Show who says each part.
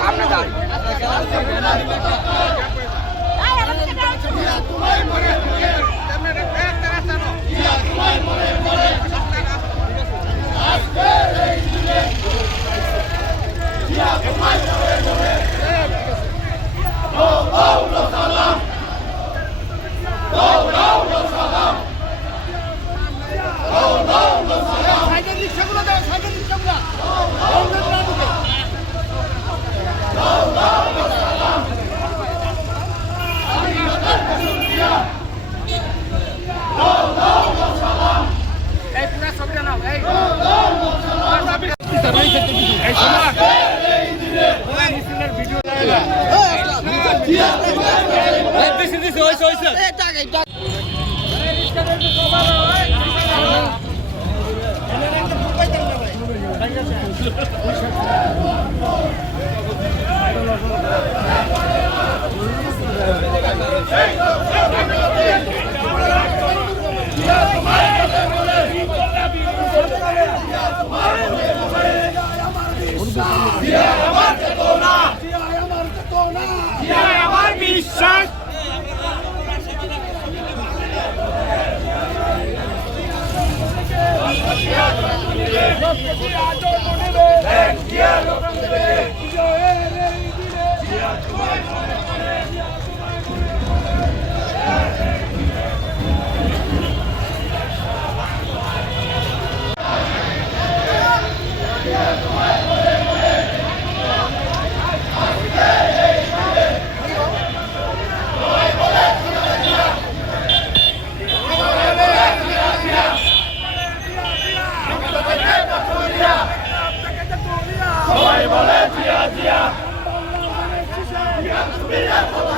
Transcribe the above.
Speaker 1: সামনে যান ভাই Thank you. সুবিধা